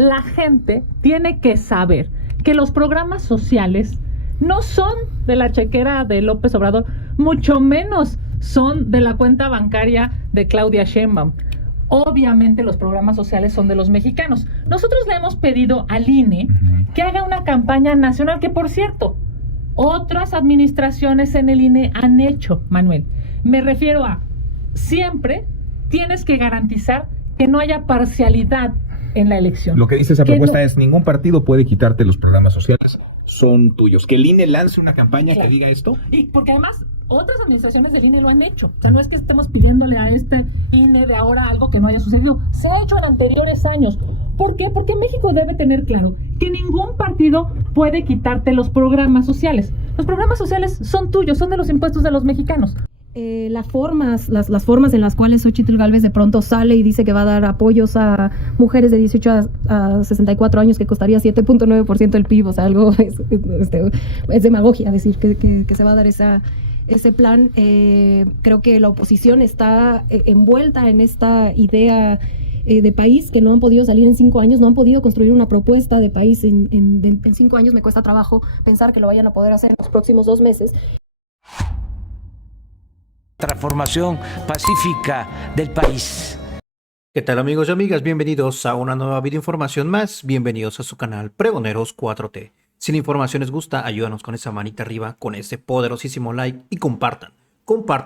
la gente tiene que saber que los programas sociales no son de la chequera de López Obrador, mucho menos son de la cuenta bancaria de Claudia Sheinbaum. Obviamente los programas sociales son de los mexicanos. Nosotros le hemos pedido al INE que haga una campaña nacional, que por cierto, otras administraciones en el INE han hecho, Manuel. Me refiero a, siempre tienes que garantizar que no haya parcialidad en la elección. Lo que dice esa propuesta es: ningún partido puede quitarte los programas sociales, son tuyos. Que el INE lance una campaña que diga esto. Y porque además otras administraciones del INE lo han hecho. O sea, no es que estemos pidiéndole a este INE de ahora algo que no haya sucedido. Se ha hecho en anteriores años. ¿Por qué? Porque México debe tener claro que ningún partido puede quitarte los programas sociales. Los programas sociales son tuyos, son de los impuestos de los mexicanos. Las formas en las cuales Xóchitl Gálvez de pronto sale y dice que va a dar apoyos a mujeres de 18 a 64 años que costaría 7.9% del PIB, o sea, algo es demagogia decir que se va a dar ese plan. Creo que la oposición está envuelta en esta idea de país, que no han podido salir en 5 años, no han podido construir una propuesta de país en 5 años. Me cuesta trabajo pensar que lo vayan a poder hacer en los próximos 2 meses. Transformación pacífica del país. ¿Qué tal, amigos y amigas? Bienvenidos a una nueva videoinformación más. Bienvenidos a su canal Pregoneros 4T. Si la información les gusta, ayúdanos con esa manita arriba, con ese poderosísimo like y compartan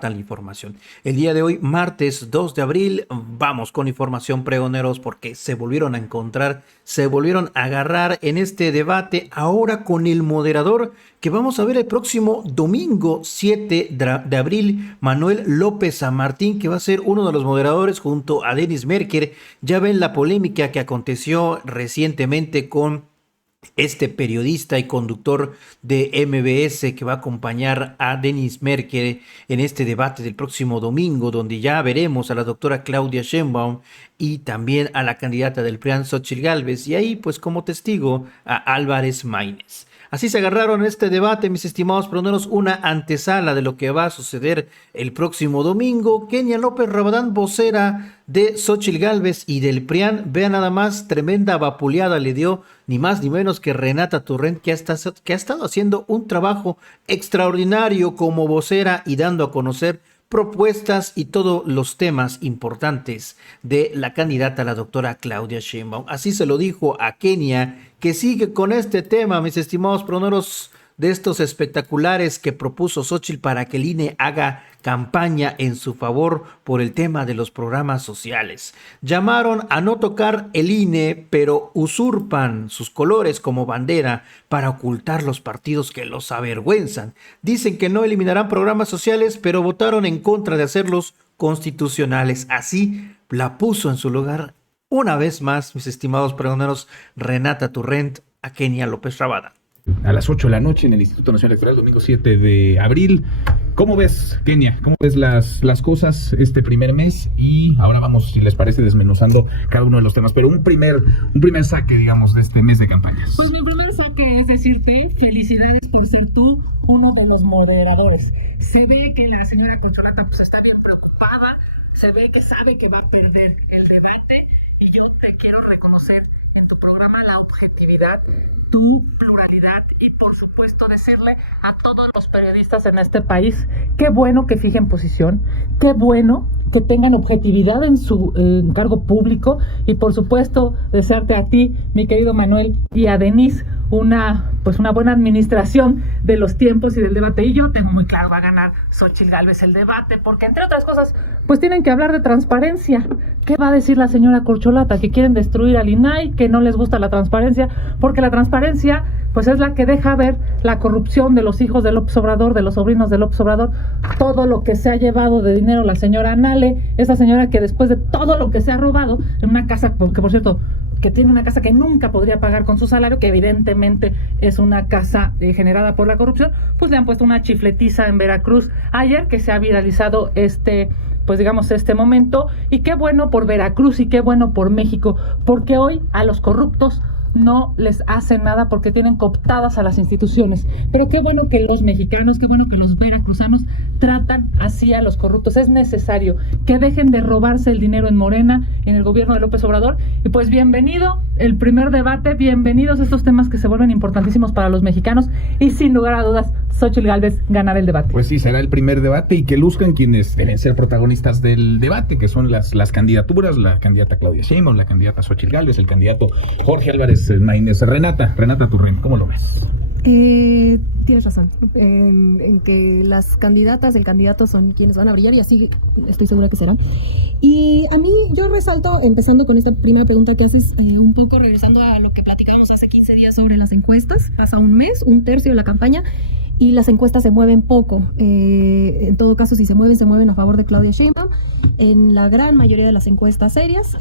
la información. El día de hoy, martes 2 de abril, vamos con información, pregoneros, porque se volvieron a encontrar, se volvieron a agarrar en este debate, ahora con el moderador que vamos a ver el próximo domingo 7 de abril, Manuel López San Martín, que va a ser uno de los moderadores junto a Denis Merker. Ya ven la polémica que aconteció recientemente con este periodista y conductor de MBS que va a acompañar a Denis Merker en este debate del próximo domingo, donde ya veremos a la doctora Claudia Sheinbaum y también a la candidata del PRIAN, Xóchitl Gálvez, y ahí pues como testigo a Álvarez Maínez. Así se agarraron en este debate, mis estimados pregoneros, una antesala de lo que va a suceder el próximo domingo. Kenia López Rabadán, vocera de Xóchitl Gálvez y del PRIAN, vea nada más, tremenda vapuleada le dio ni más ni menos que Renata Turrent, que ha estado haciendo un trabajo extraordinario como vocera y dando a conocer propuestas y todos los temas importantes de la candidata, la doctora Claudia Sheinbaum. Así se lo dijo a Kenia, que sigue con este tema, mis estimados pregoneros, de estos espectaculares que propuso Xóchitl para que el INE haga campaña en su favor por el tema de los programas sociales. Llamaron a no tocar el INE, pero usurpan sus colores como bandera para ocultar los partidos que los avergüenzan. Dicen que no eliminarán programas sociales, pero votaron en contra de hacerlos constitucionales. Así la puso en su lugar una vez más, mis estimados pregoneros, Renata Turrent a Kenia López Rabadán. A las 8 de la noche en el Instituto Nacional Electoral, domingo 7 de abril. ¿Cómo ves, Kenia? ¿Cómo ves las cosas este primer mes? Y ahora vamos, si les parece, desmenuzando cada uno de los temas. Pero un primer saque, digamos, de este mes de campañas. Pues mi primer saque es decirte felicidades por ser tú uno de los moderadores. Se ve que la señora Corcholata pues está bien preocupada, se ve que sabe que va a perder el debate, y yo te quiero reconocer en tu programa la objetividad, tu pluralidad y por supuesto decirle a todos los periodistas en este país, qué bueno que fijen posición, qué bueno que tengan objetividad en su cargo público, y por supuesto desearte a ti, mi querido Manuel, y a Denise una buena administración de los tiempos y del debate. Y yo tengo muy claro, va a ganar Xóchitl Gálvez el debate, porque entre otras cosas, pues tienen que hablar de transparencia. ¿Qué va a decir la señora Corcholata? Que quieren destruir al INAI, que no les gusta la transparencia, porque la transparencia pues es la que deja ver la corrupción de los hijos de López Obrador, de los sobrinos de López Obrador, todo lo que se ha llevado de dinero la señora Nale, esa señora que después de todo lo que se ha robado en una casa, que por cierto, que tiene una casa que nunca podría pagar con su salario, que evidentemente es una casa generada por la corrupción, pues le han puesto una chifletiza en Veracruz ayer, que se ha viralizado este momento. Y qué bueno por Veracruz y qué bueno por México, porque hoy a los corruptos no les hace nada porque tienen cooptadas a las instituciones. Pero qué bueno que los mexicanos, qué bueno que los veracruzanos tratan así a los corruptos. Es necesario que dejen de robarse el dinero en Morena, en el gobierno de López Obrador. Y pues bienvenido el primer debate, bienvenidos estos temas que se vuelven importantísimos para los mexicanos y sin lugar a dudas Xóchitl Gálvez ganará el debate. Pues sí, será el primer debate y que luzcan quienes deben ser protagonistas del debate, que son las candidaturas, la candidata Claudia Sheinbaum, la candidata Xóchitl Gálvez, el candidato Jorge Álvarez Maínez. Renata Turren, ¿cómo lo ves? Tienes razón, en que las candidatas, el candidato son quienes van a brillar y así estoy segura que será. Y a mí yo resalto, empezando con esta primera pregunta que haces, un poco regresando a lo que platicábamos hace 15 días sobre las encuestas. Pasa un mes, un tercio de la campaña y las encuestas se mueven poco. En todo caso, si se mueven a favor de Claudia Sheinbaum. En la gran mayoría de las encuestas serias,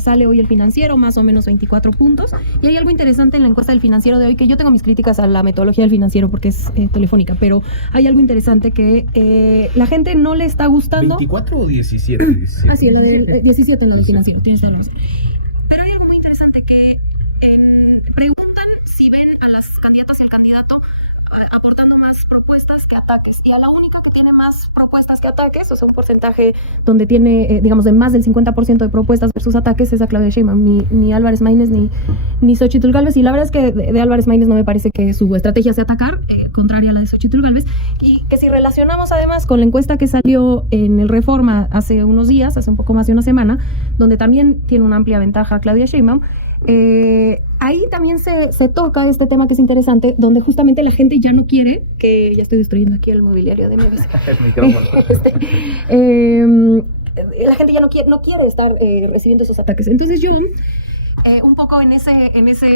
sale hoy el Financiero, más o menos 24 puntos. Y hay algo interesante en la encuesta del Financiero de hoy, que yo tengo mis críticas a la metodología del Financiero porque es telefónica, pero hay algo interesante que la gente no le está gustando. ¿24 o 17? Ah, sí, la del 17, no del Financiero, tienes razón. Pero hay algo muy interesante que preguntan si ven a las candidatas y al candidato aportando más propuestas que ataques, y a la única que tiene más propuestas que ataques, o sea, un porcentaje donde tiene, digamos, de más del 50% de propuestas versus ataques, es a Claudia Sheinbaum, ni Álvarez Maínez ni Xóchitl Gálvez. Y la verdad es que de Álvarez Maínez no me parece que su estrategia sea atacar, contraria a la de Xóchitl Gálvez, y que si relacionamos además con la encuesta que salió en el Reforma hace unos días, hace un poco más de una semana, donde también tiene una amplia ventaja Claudia Sheinbaum, ahí también se toca este tema que es interesante, donde justamente la gente ya no quiere, que ya estoy destruyendo aquí el mobiliario de MBS. La gente ya no quiere estar recibiendo esos ataques. Entonces yo, un poco en ese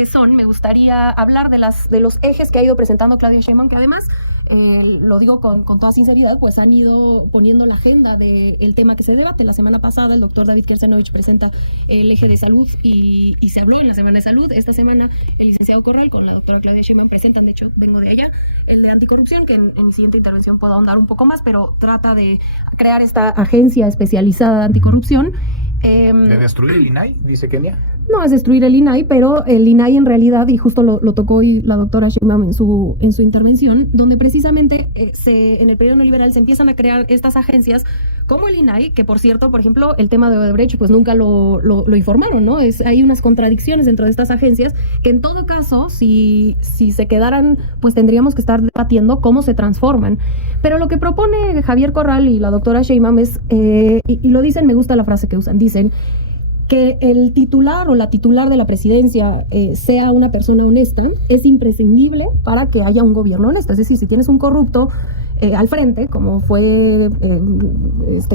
son, me gustaría hablar de los ejes que ha ido presentando Claudia Sheinbaum, que además, lo digo con toda sinceridad, pues han ido poniendo la agenda del tema que se debate. La semana pasada el doctor David Kersanovich presenta el eje de salud y se habló en la semana de salud. Esta semana el licenciado Corral con la doctora Claudia Sheinbaum presentan, de hecho vengo de allá, el de anticorrupción, que en mi siguiente intervención puedo ahondar un poco más, pero trata de crear esta agencia especializada de anticorrupción. ¿De destruir el INAI, dice Kenia? No es destruir el INAI, pero el INAI en realidad, y justo lo tocó hoy la doctora Sheinbaum en su intervención, donde precisamente en el periodo neoliberal se empiezan a crear estas agencias como el INAI, que por cierto, por ejemplo, el tema de Odebrecht, pues nunca lo informaron, ¿no? Hay unas contradicciones dentro de estas agencias que en todo caso, si se quedaran, pues tendríamos que estar debatiendo cómo se transforman. Pero lo que propone Javier Corral y la doctora Sheinbaum es, y lo dicen, me gusta la frase que usan, dicen que el titular o la titular de la presidencia sea una persona honesta es imprescindible para que haya un gobierno honesto. Es decir, si tienes un corrupto al frente, como fue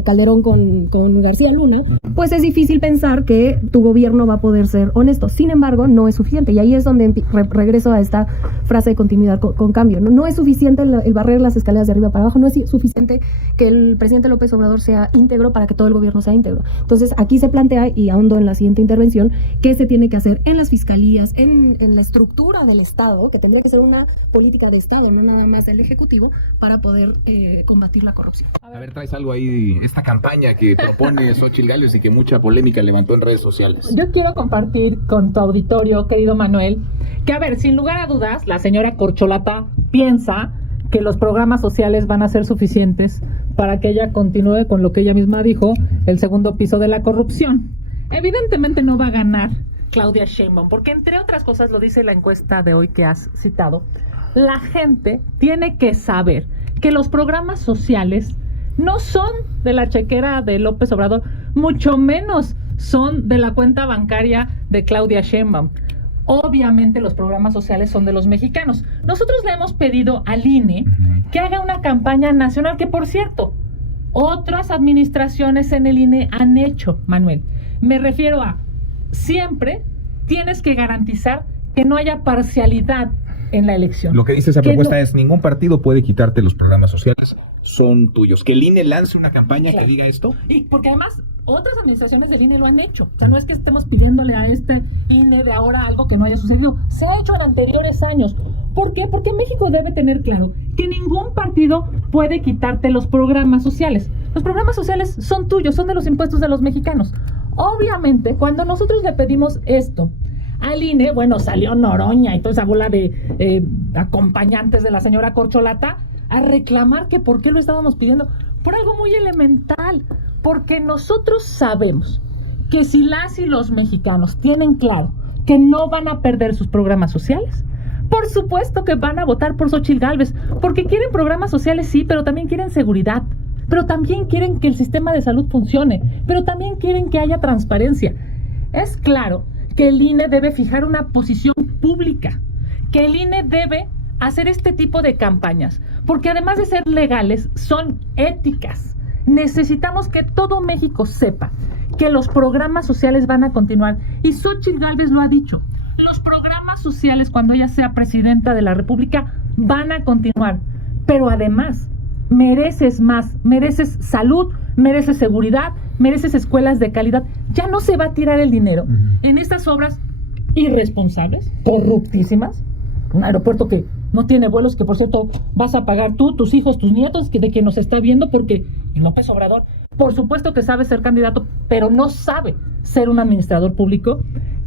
Calderón con García Luna, pues es difícil pensar que tu gobierno va a poder ser honesto. Sin embargo, no es suficiente. Y ahí es donde regreso a esta frase de continuidad con cambio. No es suficiente el barrer las escaleras de arriba para abajo, no es suficiente que el presidente López Obrador sea íntegro para que todo el gobierno sea íntegro. Entonces, aquí se plantea, y ahondo en la siguiente intervención, qué se tiene que hacer en las fiscalías, en la estructura del Estado, que tendría que ser una política de Estado, no nada más del Ejecutivo, para poder combatir la corrupción. A ver, traes algo ahí, esta campaña que propone Xóchitl Gálvez y que mucha polémica levantó en redes sociales. Yo quiero compartir con tu auditorio, querido Manuel, que a ver, sin lugar a dudas, la señora Corcholata piensa que los programas sociales van a ser suficientes para que ella continúe con lo que ella misma dijo, el segundo piso de la corrupción. Evidentemente no va a ganar Claudia Sheinbaum, porque entre otras cosas, lo dice la encuesta de hoy que has citado, la gente tiene que saber que los programas sociales no son de la chequera de López Obrador, mucho menos son de la cuenta bancaria de Claudia Sheinbaum. Obviamente los programas sociales son de los mexicanos. Nosotros le hemos pedido al INE que haga una campaña nacional, que por cierto, otras administraciones en el INE han hecho, Manuel. Me refiero a, siempre tienes que garantizar que no haya parcialidad en la elección. Lo que dice esa propuesta es, ningún partido puede quitarte los programas sociales, son tuyos. Que el INE lance una campaña que diga esto. Y porque además otras administraciones del INE lo han hecho. O sea, no es que estemos pidiéndole a este INE de ahora algo que no haya sucedido. Se ha hecho en anteriores años. ¿Por qué? Porque México debe tener claro que ningún partido puede quitarte los programas sociales. Los programas sociales son tuyos, son de los impuestos de los mexicanos. Obviamente, cuando nosotros le pedimos esto al INE, bueno, salió Noroña y toda esa bola de acompañantes de la señora Corcholata a reclamar que por qué lo estábamos pidiendo. Por algo muy elemental, porque nosotros sabemos que si las y los mexicanos tienen claro que no van a perder sus programas sociales, por supuesto que van a votar por Xóchitl Gálvez, porque quieren programas sociales, sí, pero también quieren seguridad, pero también quieren que el sistema de salud funcione, pero también quieren que haya transparencia. Es claro que el INE debe fijar una posición pública, que el INE debe hacer este tipo de campañas, porque además de ser legales, son éticas. Necesitamos que todo México sepa que los programas sociales van a continuar, y Xóchitl Gálvez lo ha dicho. Los programas sociales, cuando ella sea presidenta de la República, van a continuar, pero además mereces más, mereces salud, mereces seguridad, mereces escuelas de calidad. Ya no se va a tirar el dinero en estas obras irresponsables, corruptísimas, un aeropuerto que no tiene vuelos, que por cierto vas a pagar tú, tus hijos, tus nietos, de quien nos está viendo, porque López Obrador, por supuesto que sabe ser candidato, pero no sabe ser un administrador público.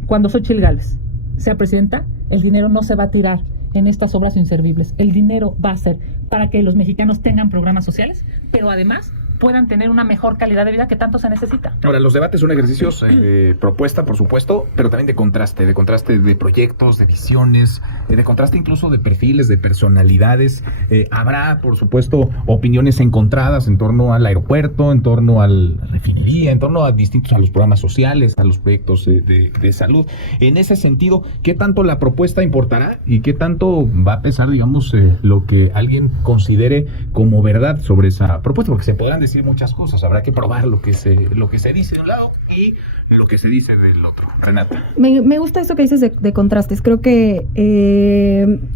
Cuando Xóchitl Gálvez sea presidenta, el dinero no se va a tirar en estas obras inservibles. El dinero va a ser para que los mexicanos tengan programas sociales, pero además puedan tener una mejor calidad de vida que tanto se necesita. Ahora, los debates son ejercicios de propuesta, por supuesto, pero también de contraste de proyectos, de visiones, de contraste incluso de perfiles, de personalidades. Habrá, por supuesto, opiniones encontradas en torno al aeropuerto, en torno a la refinería, en torno a los programas sociales, a los proyectos de salud. En ese sentido, ¿qué tanto la propuesta importará y qué tanto va a pesar, digamos, lo que alguien considere como verdad sobre esa propuesta? Porque se podrán decir muchas cosas, habrá que probar lo que se dice de un lado y lo que se dice del otro. Renata. Me gusta eso que dices de contrastes. Creo que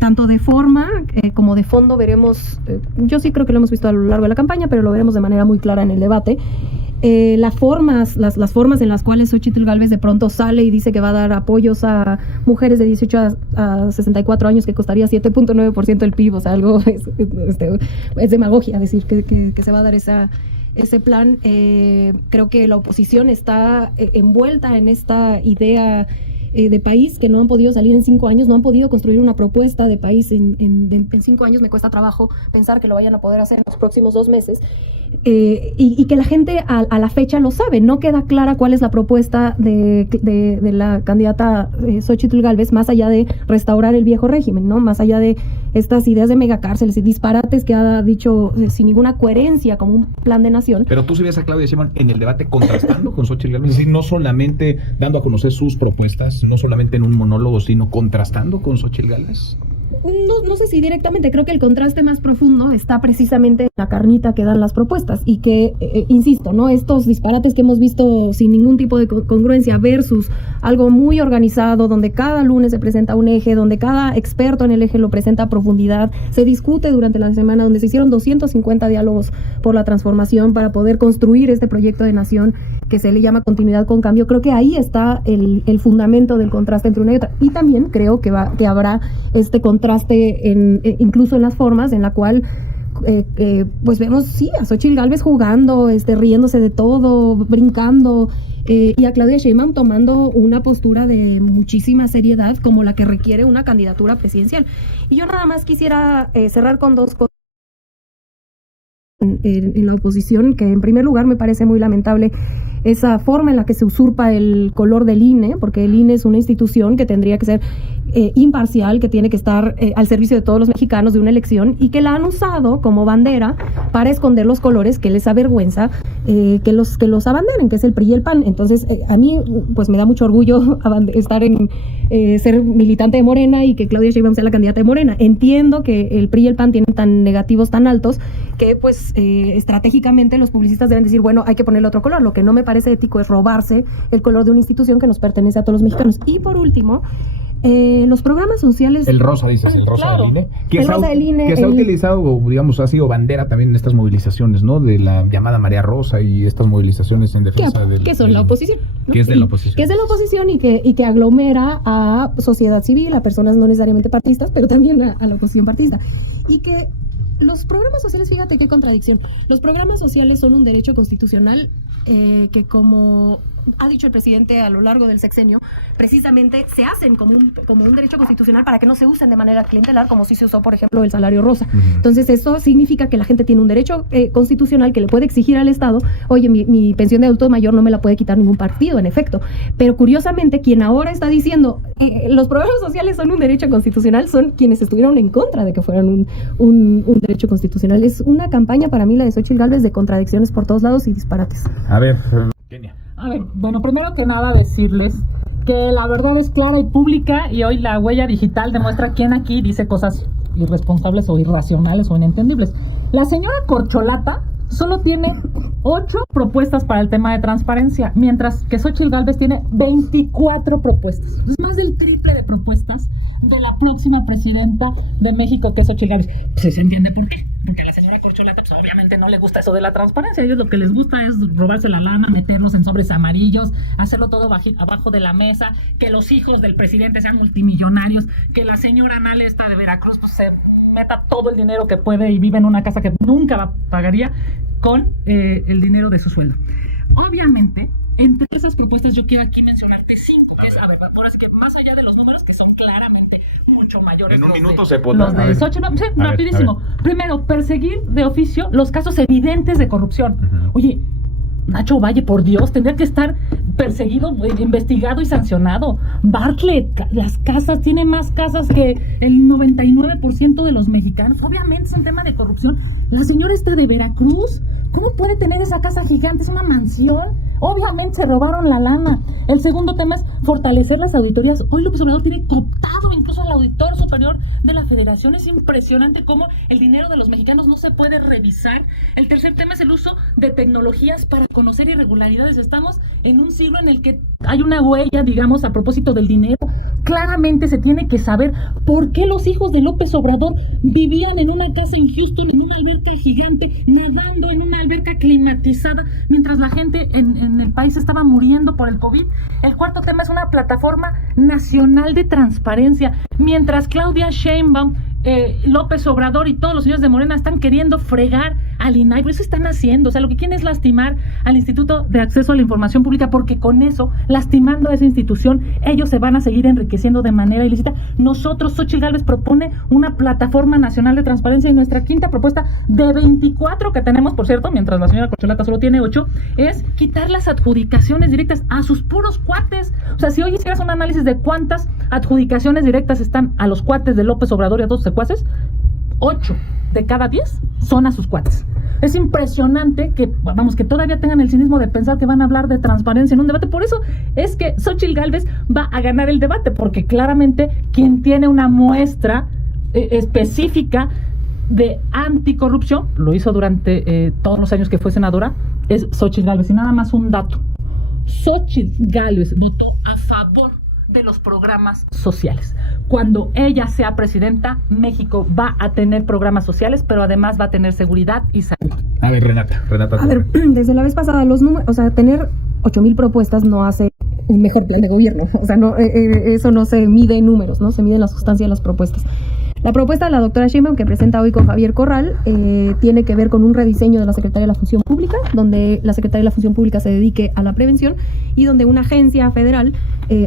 tanto de forma como de fondo veremos, yo sí creo que lo hemos visto a lo largo de la campaña, pero lo veremos de manera muy clara en el debate. Las formas en las cuales Xóchitl Gálvez de pronto sale y dice que va a dar apoyos a mujeres de 18 a 64 años, que costaría 7.9% del PIB, o sea, algo es demagogia decir que se va a dar ese plan. Creo que la oposición está envuelta en esta idea de país, que no han podido salir en 5 años, no han podido construir una propuesta de país en 5 años. Me cuesta trabajo pensar que lo vayan a poder hacer en los próximos 2 meses, y que la gente a la fecha lo sabe. No queda clara cuál es la propuesta de la candidata Xóchitl Gálvez, más allá de restaurar el viejo régimen, ¿no? Más allá de estas ideas de megacárceles y disparates que ha dicho sin ninguna coherencia como un plan de nación. Pero tú sí ves a Claudia Sheinbaum en el debate contrastando con Xóchitl Gálvez, es decir, no solamente dando a conocer sus propuestas, no solamente en un monólogo, sino contrastando con Xóchitl Gálvez. No sé si directamente, creo que el contraste más profundo está precisamente en la carnita que dan las propuestas, y que, insisto, ¿no? Estos disparates que hemos visto sin ningún tipo de congruencia versus algo muy organizado, donde cada lunes se presenta un eje, donde cada experto en el eje lo presenta a profundidad, se discute durante la semana, donde se hicieron 250 diálogos por la transformación para poder construir este proyecto de nación que se le llama continuidad con cambio. Creo que ahí está el fundamento del contraste entre una y otra, y también creo que habrá este contraste incluso en las formas, en la cual pues vemos a Xóchitl Gálvez jugando, riéndose de todo, brincando, y a Claudia Sheinbaum tomando una postura de muchísima seriedad, como la que requiere una candidatura presidencial. Y yo nada más quisiera cerrar con 2 cosas en la oposición, que en primer lugar me parece muy lamentable esa forma en la que se usurpa el color del INE, porque el INE es una institución que tendría que ser imparcial, que tiene que estar al servicio de todos los mexicanos de una elección, y que la han usado como bandera para esconder los colores que les avergüenza que los abanderen, que es el PRI y el PAN. Entonces, a mí pues me da mucho orgullo estar ser militante de Morena y que Claudia Sheinbaum sea la candidata de Morena. Entiendo que el PRI y el PAN tienen tan negativos tan altos que pues estratégicamente los publicistas deben decir, bueno, hay que ponerle otro color. Lo que no me parece ético es robarse el color de una institución que nos pertenece a todos los mexicanos. Y por último, los programas sociales... El rosa, dices, el rosa claro, del INE. El rosa del INE. Que se ha utilizado, digamos, ha sido bandera también en estas movilizaciones, ¿no? De la llamada Marea Rosa y estas movilizaciones en defensa del... Que son la oposición, ¿no? Que es de la oposición. Que es de la oposición y que aglomera a sociedad civil, a personas no necesariamente partidistas, pero también a la oposición partidista. Y que los programas sociales, fíjate qué contradicción. Los programas sociales son un derecho constitucional que como ha dicho el presidente a lo largo del sexenio, precisamente se hacen como un derecho constitucional para que no se usen de manera clientelar, como si se usó, por ejemplo, el salario rosa. Entonces, esto significa que la gente tiene un derecho constitucional que le puede exigir al Estado, oye, mi pensión de adulto mayor no me la puede quitar ningún partido, en efecto. Pero curiosamente, quien ahora está diciendo los programas sociales son un derecho constitucional son quienes estuvieron en contra de que fueran un derecho constitucional. Es una campaña para mí, la de Xóchitl Gálvez, de contradicciones por todos lados y disparates. A ver, Kenia. A ver, bueno, primero que nada decirles que la verdad es clara y pública y hoy la huella digital demuestra quién aquí dice cosas irresponsables o irracionales o inentendibles. La señora Corcholata solo tiene 8 propuestas para el tema de transparencia, mientras que Xóchitl Gálvez tiene 24 propuestas. Es más del triple de propuestas de la próxima presidenta de México, que es Xóchitl Gálvez. Pues se entiende por qué. Porque a la señora Corcholata, pues obviamente no le gusta eso de la transparencia. A ellos lo que les gusta es robarse la lana, meterlos en sobres amarillos, hacerlo todo abajo de la mesa, que los hijos del presidente sean multimillonarios, que la señora Nale esta de Veracruz pues se meta todo el dinero que puede y vive en una casa que nunca pagaría con el dinero de su sueldo. Obviamente, entre esas propuestas yo quiero aquí mencionarte 5, que es, a ver, ahora sí que más allá de los números que son claramente mucho mayores. En un los minuto de, se puede. los de Xóchitl, sí, rapidísimo. Primero, perseguir de oficio los casos evidentes de corrupción. Oye, Nacho Valle, por Dios, tendría que estar perseguido, investigado y sancionado. Bartlett, las casas, tiene más casas que el 99% de los mexicanos. Obviamente es un tema de corrupción. La señora está de Veracruz. ¿Cómo puede tener esa casa gigante? Es una mansión. Obviamente se robaron la lana. El segundo tema es fortalecer las auditorías. Hoy López Obrador tiene cooptado incluso al auditor superior de la Federación. Es impresionante cómo el dinero de los mexicanos no se puede revisar. El tercer tema es el uso de tecnologías para conocer irregularidades. Estamos en un siglo en el que hay una huella, digamos, a propósito del dinero. Claramente se tiene que saber por qué los hijos de López Obrador vivían en una casa en Houston, en una alberca gigante, nadando en una alberca climatizada, mientras la gente en el país estaba muriendo por el COVID. El cuarto tema es una plataforma nacional de transparencia. Mientras Claudia Sheinbaum, López Obrador y todos los señores de Morena están queriendo fregar al INAI, por eso están haciendo, o sea, lo que quieren es lastimar al Instituto de Acceso a la Información Pública, porque con eso, lastimando a esa institución, ellos se van a seguir enriqueciendo de manera ilícita. Nosotros, Xóchitl Gálvez propone una plataforma nacional de transparencia, y nuestra quinta propuesta de 24 que tenemos, por cierto, mientras la señora Corcholata solo tiene 8, es quitar las adjudicaciones directas a sus puros cuates. O sea, si hoy hicieras un análisis de cuántas adjudicaciones directas están a los cuates de López Obrador y a todos sus secuaces, 8 de cada 10 son a sus cuates. Es impresionante que, vamos, que todavía tengan el cinismo de pensar que van a hablar de transparencia en un debate. Por eso es que Xóchitl Gálvez va a ganar el debate, porque claramente quien tiene una muestra específica de anticorrupción, lo hizo durante todos los años que fue senadora, es Xóchitl Gálvez. Y nada más un dato: Xóchitl Gálvez votó a favor de los programas sociales. Cuando ella sea presidenta, México va a tener programas sociales, pero además va a tener seguridad y salud. A ver, Renata. A ver, desde la vez pasada, los números, o sea, tener 8,000 propuestas no hace un mejor plan de gobierno. O sea, no, eso no se mide en números, ¿no? Se mide en la sustancia de las propuestas. La propuesta de la doctora Sheinbaum, que presenta hoy con Javier Corral, tiene que ver con un rediseño de la Secretaría de la Función Pública, donde la Secretaría de la Función Pública se dedique a la prevención y donde una agencia federal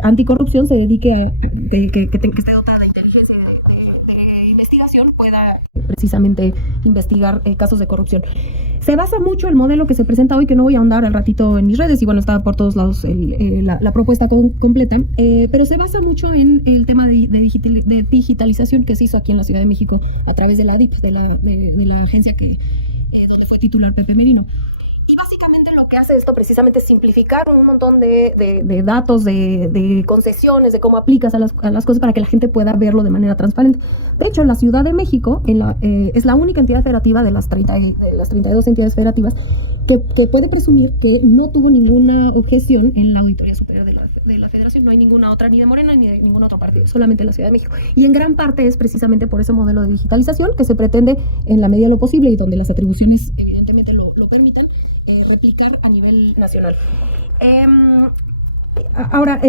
anticorrupción se dedique a que esté dotada de inteligencia y de investigación, pueda precisamente investigar casos de corrupción. Se basa mucho el modelo que se presenta hoy, que no voy a ahondar al ratito en mis redes, y bueno, está por todos lados la propuesta completa, pero se basa mucho en el tema de digitalización que se hizo aquí en la Ciudad de México a través de la DIP, de la agencia donde fue titular Pepe Merino. Y básicamente lo que hace esto precisamente es simplificar un montón de datos, de concesiones, de cómo aplicas a las cosas para que la gente pueda verlo de manera transparente. De hecho, la Ciudad de México es la única entidad federativa de las 32 entidades federativas que puede presumir que no tuvo ninguna objeción en la Auditoría Superior de la Federación. No hay ninguna otra, ni de Morena ni de ningún otro partido, solamente la Ciudad de México. Y en gran parte es precisamente por ese modelo de digitalización que se pretende, en la medida de lo posible y donde las atribuciones evidentemente lo permitan, replicar a nivel nacional. Ahora,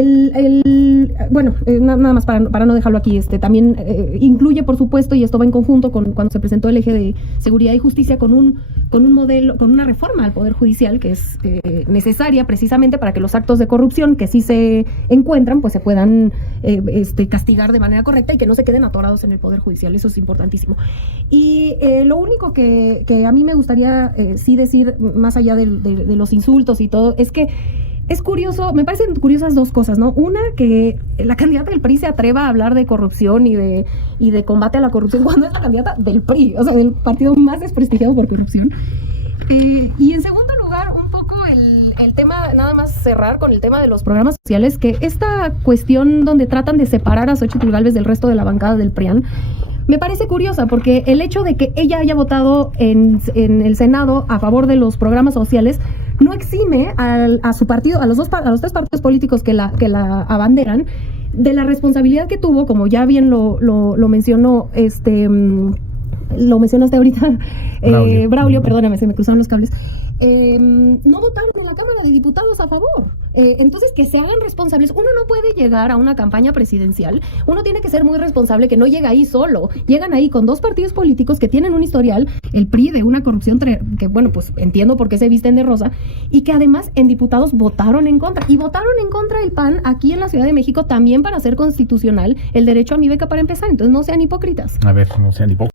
bueno, nada más para no dejarlo aquí, también incluye, por supuesto, y esto va en conjunto con cuando se presentó el eje de seguridad y justicia con un modelo, con una reforma al Poder Judicial que es necesaria precisamente para que los actos de corrupción que sí se encuentran, pues se puedan castigar de manera correcta y que no se queden atorados en el Poder Judicial. Eso es importantísimo. Y lo único que a mí me gustaría sí decir, más allá de los insultos y todo, es que es curioso, me parecen curiosas dos cosas, ¿no? Una, que la candidata del PRI se atreva a hablar de corrupción y de combate a la corrupción cuando es la candidata del PRI, o sea, del partido más desprestigiado por corrupción. Y en segundo lugar, un poco el tema, nada más cerrar con el tema de los programas sociales, que esta cuestión donde tratan de separar a Xóchitl Gálvez del resto de la bancada del PRIAN, me parece curiosa porque el hecho de que ella haya votado en el Senado a favor de los programas sociales no exime a su partido, a los tres partidos políticos que la abanderan, de la responsabilidad que tuvo, como ya bien lo mencionó lo mencionaste ahorita, Braulio, perdóname, se me cruzaron los cables. No votaron en la Cámara de Diputados a favor. Entonces, que se hagan responsables. Uno no puede llegar a una campaña presidencial, uno tiene que ser muy responsable, que no llega ahí solo. Llegan ahí con dos partidos políticos que tienen un historial, el PRI, de una corrupción que, bueno, pues entiendo por qué se visten de rosa, y que además en diputados votaron en contra. Y votaron en contra el PAN aquí en la Ciudad de México también para hacer constitucional el derecho a mi beca para empezar. Entonces, no sean hipócritas. A ver, no sean hipócritas.